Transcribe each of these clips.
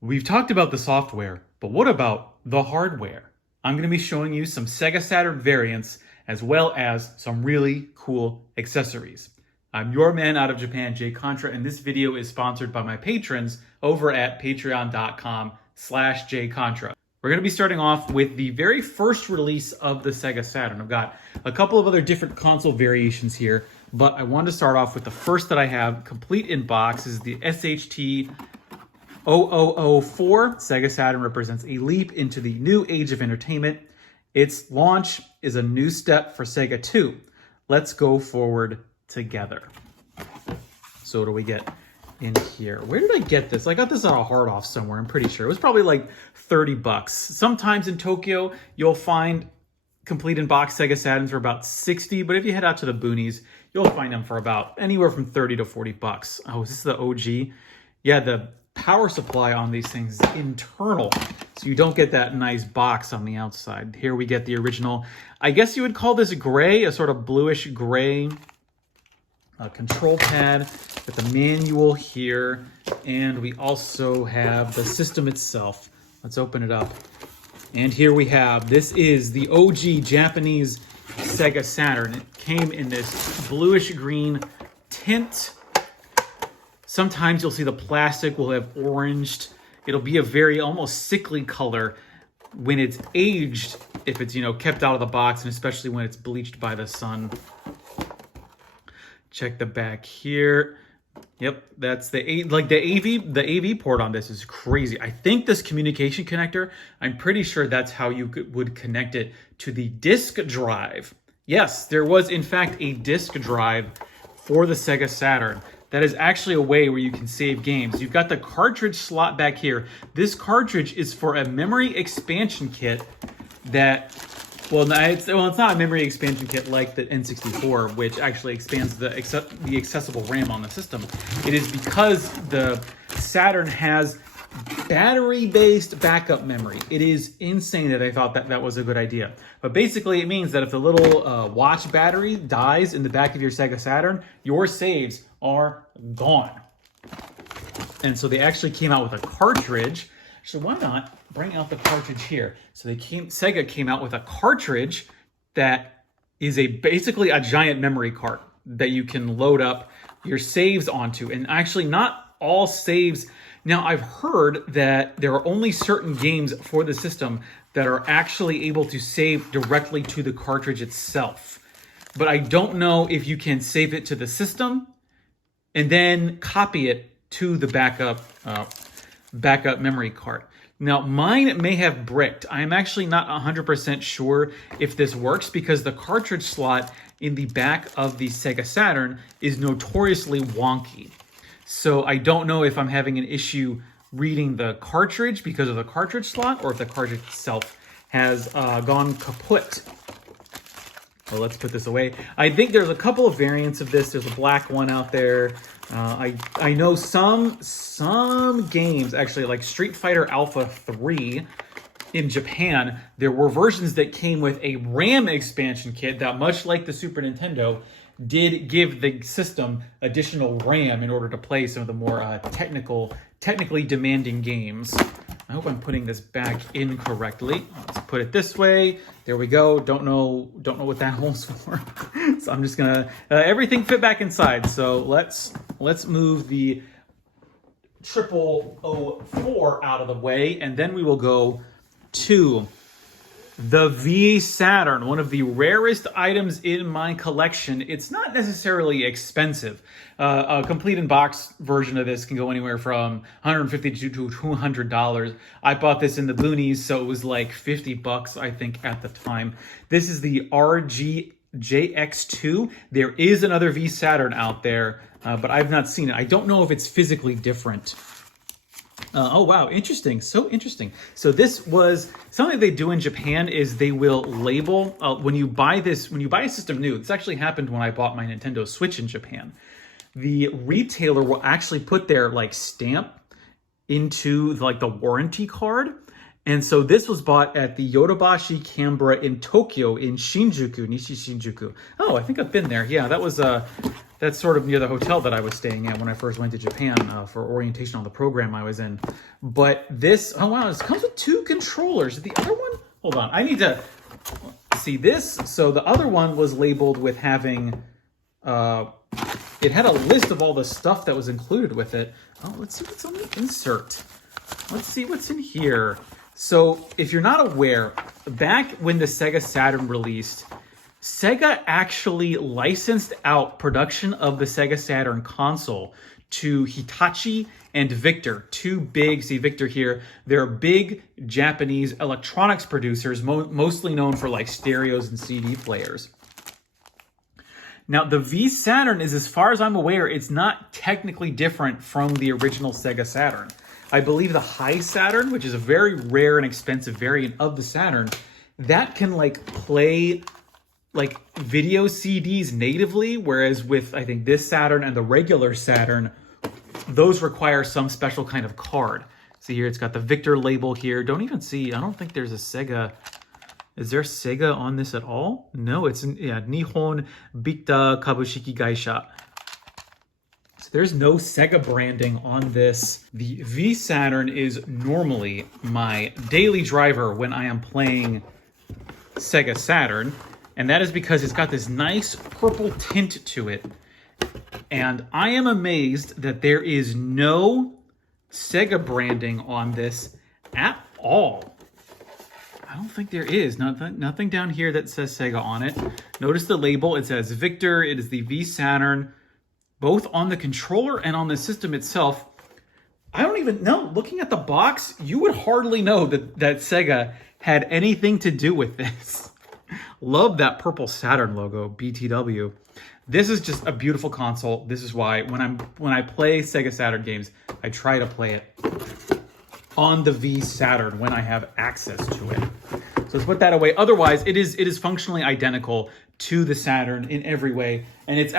We've talked about the software, but what about the hardware? I'm going to be showing you some Sega Saturn variants as well as some really cool accessories. I'm your man out of Japan, Jay Contra, and this video is sponsored by my patrons over at patreon.com/jcontra. We're going to be starting off with the very first release of the Sega Saturn. I've got a couple of other different console variations here, but I wanted to start off with the first that I have complete in box. This is the SHT 0004. Sega Saturn represents a leap into the new age of entertainment. Its launch is a new step for Sega 2. Let's go forward together. So what do we get in here? Where did I get this? I got this on a hard off somewhere, I'm pretty sure. It was probably like 30 bucks. Sometimes in Tokyo, you'll find complete in box Sega Saturns for about 60, but if you head out to the boonies, you'll find them for about anywhere from 30 to 40 bucks. Oh, is this the OG? Yeah, the power supply on these things is internal, so you don't get that nice box on the outside. Here we get the original, I guess you would call this gray, a sort of bluish gray control pad with the manual here, and we also have the system itself. Let's open it up, and here we have, this is the OG Japanese Sega Saturn. It came in this bluish green tint. Sometimes you'll see the plastic will have oranged. It'll be a very almost sickly color when it's aged, if it's, kept out of the box, and especially when it's bleached by the sun. Check the back here. Yep, that's the AV port on this is crazy. I think this communication connector, I'm pretty sure that's how you would connect it to the disk drive. Yes, there was in fact a disk drive for the Sega Saturn. That is actually a way where you can save games. You've got the cartridge slot back here. This cartridge is for a memory expansion kit that, it's not a memory expansion kit like the N64, which actually expands the accessible RAM on the system. It is because the Saturn has battery-based backup memory. It is insane that I thought that was a good idea. But basically, it means that if the little watch battery dies in the back of your Sega Saturn, your saves are gone. And so they actually came out with a cartridge. So why not bring out the cartridge here? So Sega came out with a cartridge that is basically a giant memory card that you can load up your saves onto. And actually not all saves. Now, I've heard that there are only certain games for the system that are actually able to save directly to the cartridge itself. But I don't know if you can save it to the system and then copy it to the backup memory card. Now, mine may have bricked. I'm actually not 100% sure if this works because the cartridge slot in the back of the Sega Saturn is notoriously wonky. So I don't know if I'm having an issue reading the cartridge because of the cartridge slot or if the cartridge itself has gone kaput. Well, let's put this away. I think there's a couple of variants of this. There's a black one out there. I know some games, actually, like Street Fighter Alpha 3 in Japan, there were versions that came with a RAM expansion kit that, much like the Super Nintendo, did give the system additional RAM in order to play some of the more technically demanding games. I hope I'm putting this back in correctly. Let's put it this way. There we go. Don't know what that hole's for. So I'm just gonna everything fit back inside. So let's move the 0004 out of the way, and then we will go to the V Saturn, one of the rarest items in my collection. It's not necessarily expensive. A complete in box version of this can go anywhere from $150 to $200. I bought this in the boonies, so it was like 50 bucks, I think, at the time. This is the RGJX2. There is another V Saturn out there, but I've not seen it. I don't know if it's physically different. Oh, wow. Interesting. So interesting. So this was something they do in Japan is they will label when you buy a system new. This actually happened when I bought my Nintendo Switch in Japan. The retailer will actually put their stamp into the warranty card. And so this was bought at the Yodobashi Canberra in Tokyo in Shinjuku, Nishi Shinjuku. Oh, I think I've been there. Yeah, that was that's sort of near the hotel that I was staying at when I first went to Japan for orientation on the program I was in. But this, oh wow, this comes with 2 controllers. The other one, hold on, I need to see this. So the other one was labeled with having, it had a list of all the stuff that was included with it. Oh, let's see what's on the insert. Let's see what's in here. So if you're not aware, back when the Sega Saturn released, Sega actually licensed out production of the Sega Saturn console to Hitachi and Victor, 2 big, see Victor here, they're big Japanese electronics producers, mostly known for like stereos and CD players. Now, the V Saturn is, as far as I'm aware, it's not technically different from the original Sega Saturn. I believe the High Saturn, which is a very rare and expensive variant of the Saturn, that can like play like video CDs natively, whereas with, I think, this Saturn and the regular Saturn, those require some special kind of card. See here, it's got the Victor label here. Don't even see, I don't think there's a Sega. Is there Sega on this at all? No, it's, yeah, Nihon Bita Kabushiki Gaisha. So there's no Sega branding on this. The V Saturn is normally my daily driver when I am playing Sega Saturn. And that is because it's got this nice purple tint to it. And I am amazed that there is no Sega branding on this at all. I don't think there is. Nothing down here that says Sega on it. Notice the label. It says Victor. It is the V Saturn, both on the controller and on the system itself. I don't even know. Looking at the box, you would hardly know that Sega had anything to do with this. Love that purple Saturn logo, BTW. This is just a beautiful console. This is why when I play Sega Saturn games, I try to play it on the V Saturn when I have access to it. So let's put that away. Otherwise, it is functionally identical to the Saturn in every way. And it's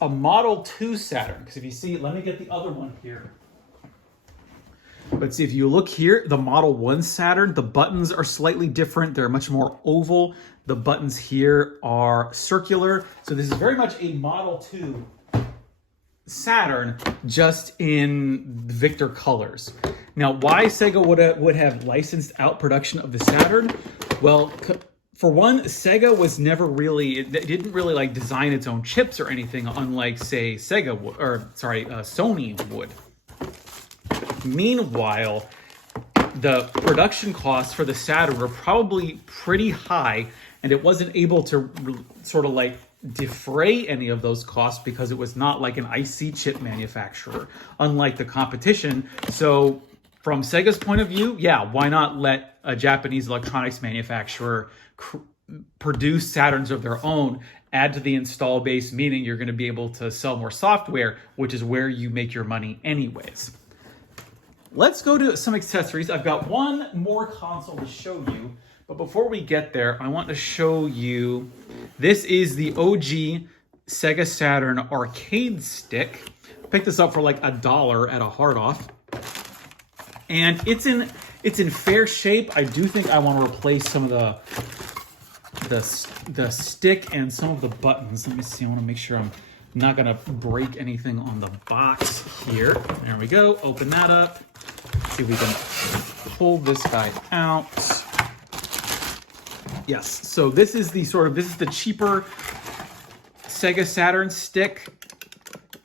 a Model 2 Saturn. Because if you see, let me get the other one here. But see, if you look here, the Model 1 Saturn, the buttons are slightly different. They're much more oval. The buttons here are circular. So this is very much a Model 2 Saturn, just in Victor colors. Now, why Sega would have licensed out production of the Saturn? Well, for one, Sega was never really, it didn't really like design its own chips or anything, unlike say Sony would. Meanwhile, the production costs for the Saturn were probably pretty high, and it wasn't able to sort of like defray any of those costs because it was not like an IC chip manufacturer, unlike the competition. So from Sega's point of view, yeah, why not let a Japanese electronics manufacturer produce Saturns of their own, add to the install base, meaning you're going to be able to sell more software, which is where you make your money anyways. Let's go to some accessories. I've got one more console to show you, but before we get there, I want to show you, this is the OG Sega Saturn arcade stick. Picked this up for like $1 at a hard off. And it's in fair shape. I do think I want to replace some of the stick and some of the buttons. Let me see, I want to make sure I'm not gonna break anything on the box here. There we go, open that up. See if we can pull this guy out. Yes, so this is the cheaper Sega Saturn stick.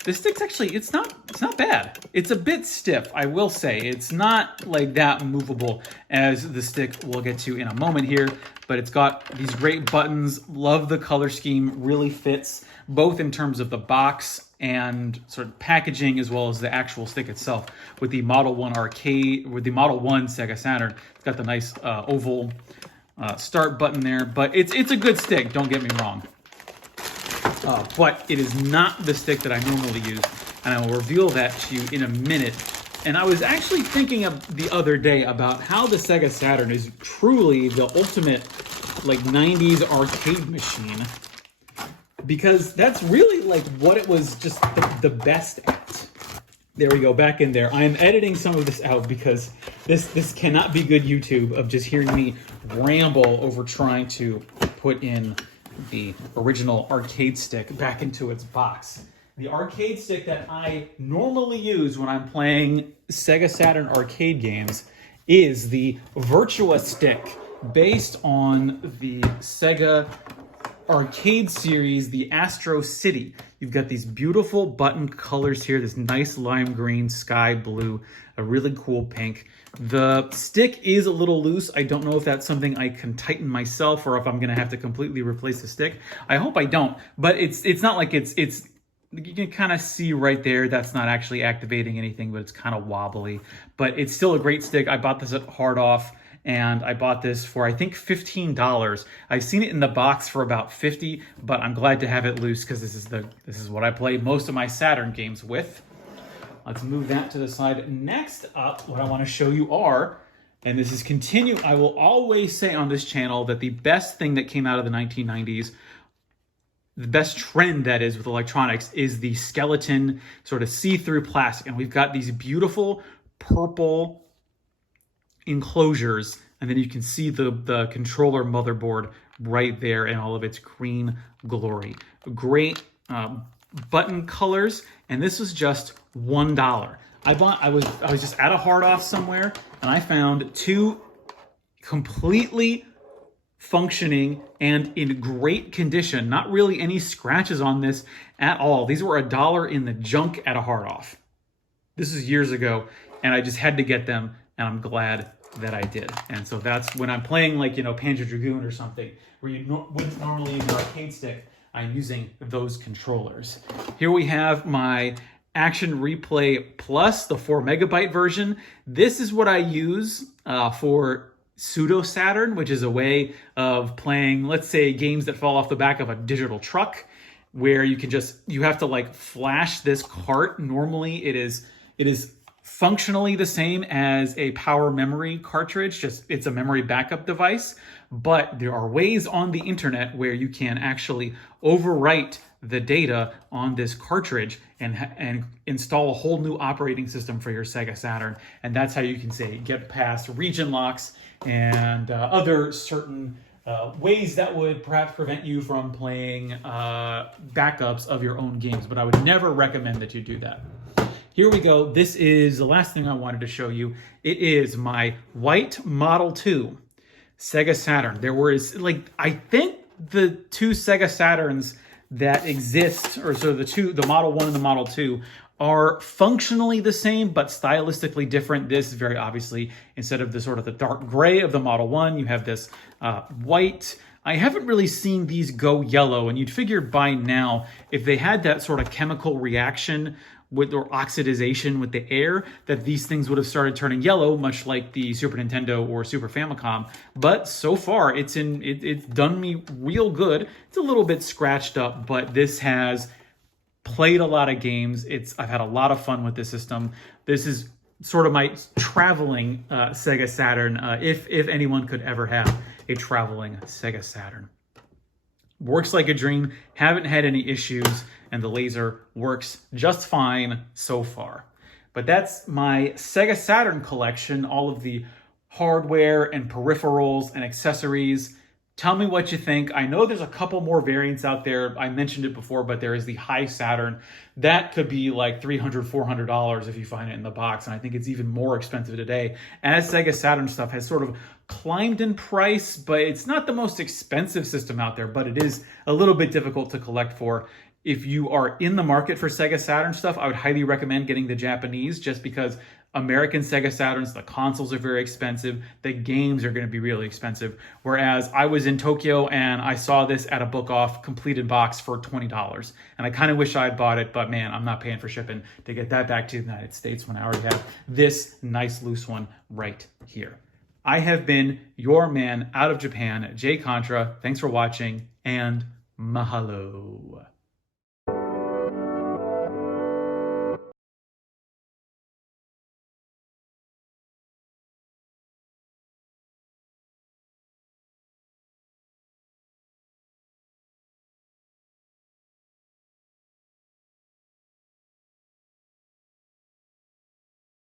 This stick's actually, it's not bad. It's a bit stiff, I will say. It's not like that movable as the stick we'll get to in a moment here, but it's got these great buttons. Love the color scheme, really fits both in terms of the box and sort of packaging as well as the actual stick itself. With the Model 1 Sega Saturn, it's got the nice oval start button there, but it's a good stick, don't get me wrong. But it is not the stick that I normally use, and I will reveal that to you in a minute. And I was actually thinking of the other day about how the Sega Saturn is truly the ultimate like 90s arcade machine, because that's really like what it was just the best at. There we go, back in there. I am editing some of this out because this cannot be good YouTube of just hearing me ramble over trying to put in the original arcade stick back into its box. The arcade stick that I normally use when I'm playing Sega Saturn arcade games is the Virtuous Stick, based on the Sega arcade series, the Astro City. You've got these beautiful button colors here, this nice lime green, sky blue, a really cool pink. The stick is a little loose. I don't know if that's something I can tighten myself or if I'm gonna have to completely replace the stick. I hope I don't, but it's not like it's you can kind of see right there that's not actually activating anything, but it's kind of wobbly. But it's still a great stick. I bought this at Hard Off, and I bought this for, I think, $15. I've seen it in the box for about $50, but I'm glad to have it loose because this is what I play most of my Saturn games with. Let's move that to the side. Next up, what I want to show you are, and this is continue, I will always say on this channel that the best thing that came out of the 1990s, the best trend that is with electronics, is the skeleton sort of see-through plastic. And we've got these beautiful purple enclosures, and then you can see the controller motherboard right there in all of its green glory. Great button colors, and this was just $1. I was just at a Hard Off somewhere, and I found two completely functioning and in great condition, not really any scratches on this at all. These were $1 in the junk at a Hard Off. This is years ago, and I just had to get them, and I'm glad that I did. And so that's when I'm playing, like, you know, Panzer Dragoon or something, where you wouldn't normally use an arcade stick, I'm using those controllers. Here we have my Action Replay Plus, the 4 megabyte version. This is what I use for Pseudo Saturn, which is a way of playing, let's say, games that fall off the back of a digital truck, where you have to like flash this cart. Normally it is functionally the same as a power memory cartridge, just it's a memory backup device, but there are ways on the internet where you can actually overwrite the data on this cartridge and install a whole new operating system for your Sega Saturn. And that's how you can, say, get past region locks and other certain ways that would perhaps prevent you from playing backups of your own games. But I would never recommend that you do that. Here we go. This is the last thing I wanted to show you. It is my white Model 2 Sega Saturn. There was, like, I think the two Sega Saturns that exist, or so the Model 1 and the Model 2, are functionally the same, but stylistically different. This, very obviously, instead of the sort of the dark gray of the Model 1, you have this white. I haven't really seen these go yellow, and you'd figure by now, if they had that sort of chemical reaction with, or oxidization with the air, that these things would have started turning yellow, much like the Super Nintendo or Super Famicom. But so far, it's done me real good. It's a little bit scratched up, but this has played a lot of games. I've had a lot of fun with this system. This is sort of my traveling Sega Saturn, if anyone could ever have a traveling Sega Saturn. Works like a dream, haven't had any issues, and the laser works just fine so far. But that's my Sega Saturn collection, all of the hardware and peripherals and accessories. Tell me what you think. I know there's a couple more variants out there. I mentioned it before, but there is the High Saturn. That could be like $300, $400 if you find it in the box, and I think it's even more expensive today, as Sega Saturn stuff has sort of climbed in price, but it's not the most expensive system out there, but it is a little bit difficult to collect for. If you are in the market for Sega Saturn stuff, I would highly recommend getting the Japanese, just because American Sega Saturns, the consoles are very expensive, the games are going to be really expensive. Whereas I was in Tokyo and I saw this at a book off completed box for $20. And I kind of wish I had bought it, but man, I'm not paying for shipping to get that back to the United States when I already have this nice loose one right here. I have been your man out of Japan, Jay Contra. Thanks for watching, and mahalo.